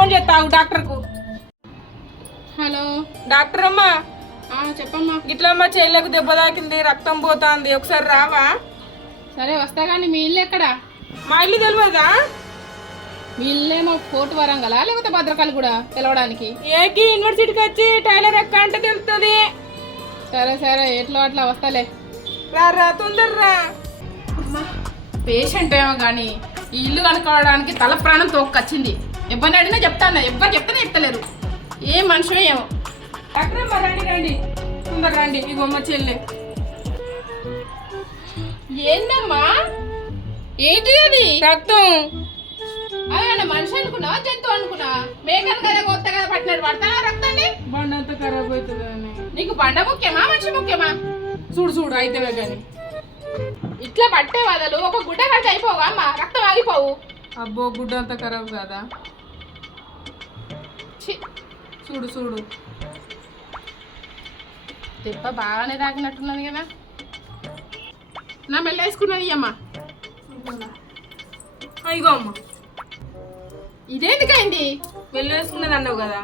phone చేస్తావు doctor కు hello doctor అమ్మా చెప్పమ్మా అమ్మా చేయలేక దెబ్బ తాకింది రక్తం పోతాంది ఒకసారి రావా సరే వస్తా కానీ మీ ఇల్లు ఎక్కడా మా ఇల్లు తెలియదా మీ ఇల్లేమో కోర్టు వరంగల్ లేకపోతే భద్రకాళ కూడా తెలవడానికి ఏకీ యూనివర్సిటీకి వచ్చి టైలర్ ఎక్క అంటే తెలుస్తుంది సరే సరే ఎట్లా అట్లా వస్తాలే రారా తొందర్రా పేషెంట్ ఏమో కానీ ఈ ఇల్లు కనుక్కోవడానికి తల ప్రాణం తోక్కొచ్చింది ఎవరిని అడిగినా చెప్తాను ఎవరు చెప్తానే చెప్తలేరు ఏ మనుషులు ఏమో అక్కడమ్మ రండి రండి తొందర రండి ఈ బొమ్మ చెల్లె ఏందమ్మా ఏంటి అది రక్తం అలా మనిషి అనుకున్నా జంతువు అనుకున్నా మేకను కదా కొత్త కదా పట్టినాడు పడతా రక్తండి బండ అంతా ఖరాబ్ నీకు బండ ముఖ్యమా మనిషి ముఖ్యమా చూడు చూడు అయితే కానీ ఇట్లా పట్టే వాదలు ఒక గుడ్డ కట్టి అయిపోవా అమ్మ రక్తం ఆగిపోవు అబ్బో గుడ్డ అంతా ఖరాబ్ కదా పిచ్చి చూడు చూడు దెబ్బ బాగానే తాకినట్టున్నది కదా నా మెల్ల వేసుకున్నాను అమ్మా అయ్యో అమ్మా ఇదేందుకైంది మెల్ల వేసుకున్నది అన్నావు కదా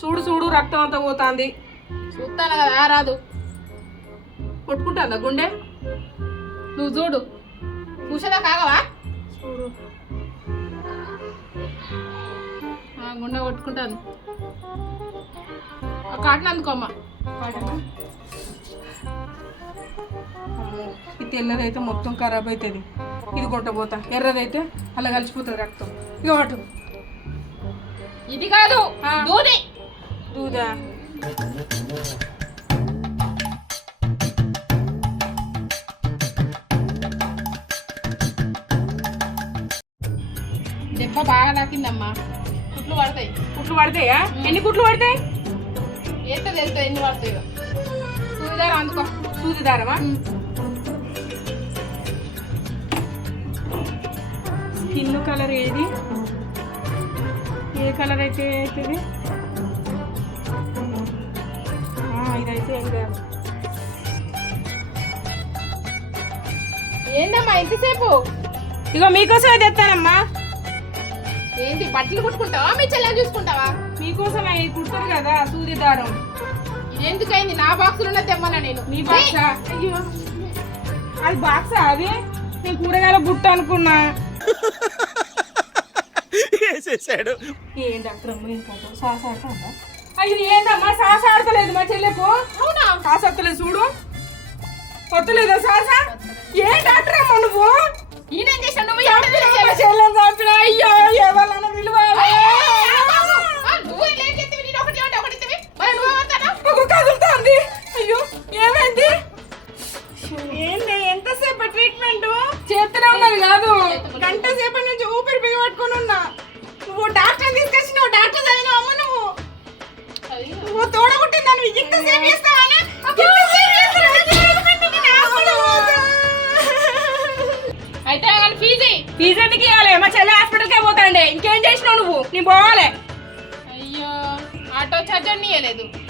చూడు చూడు రక్తం అంతా పోతాంది చూస్తాను కదా రాదు కొట్టుకుంటా గుండె నువ్వు చూడు కూర్చోదా కాగవా గుండె కొట్టుకుంటాను కాటన్ అందుకోమ్మ కాటన్ తెల్లదైతే మొత్తం ఖరాబ్ అవుతుంది ఇది కొట్టబోతా ఎర్రదైతే అలా కలిసిపోతుంది రక్తం ఇది వాటు ఇది కాదు దూదే దూదా అంతా బాగా తాకిందమ్మా కుట్లు పడతాయి కుట్లు పడతాయా ఎన్ని కుట్లు పడతాయి ఎంత తెలుస్తాయి ఎన్ని పడతాయో చూదిదారం అందుకో చూదిదారమా స్కిన్ కలర్ ఏది ఏ కలర్ అయితే అవుతుంది ఇదైతే ఏం ఏందమ్మా సేపు ఇగో మీకోసం తెస్తానమ్మా ఏంటి బట్టలు కుట్టుకుంటావా మీ చెల్లెలు చూసుకుంటావా మీకోసం అయ్యి కుడుతుంది కదా సూర్యదారం ఎందుకైంది నా బాక్సులు ఉన్న తెమ్మన్నా నేను మీ బాక్స్ అయ్యో అది బాక్స్ అది నేను కూరగాయల బుట్ట అనుకున్నా ఏసేసాడు ఏం డాక్టర్ అమ్మ ఏం అయ్యో ఏంటమ్మా సాస ఆడతలేదు మా చెల్లెపు అవునా సాస చూడు కొత్తలేదా సాస ఏ డాక్టర్ అమ్మ నువ్వు కాదు గంట సేపటి నుంచి ఊపిరి బిగి పట్టుకుని ఉన్నా నువ్వు డాక్టర్ తీసుకొచ్చి నువ్వు డాక్టర్ చదివినా అమ్మ నువ్వు నువ్వు తోడగుట్టి దాన్ని ఇంత సేపు ఇంకేం చేసినావు నువ్వు నీ పోవాలే అయ్యో ఆటో చార్జర్ నీయలేదు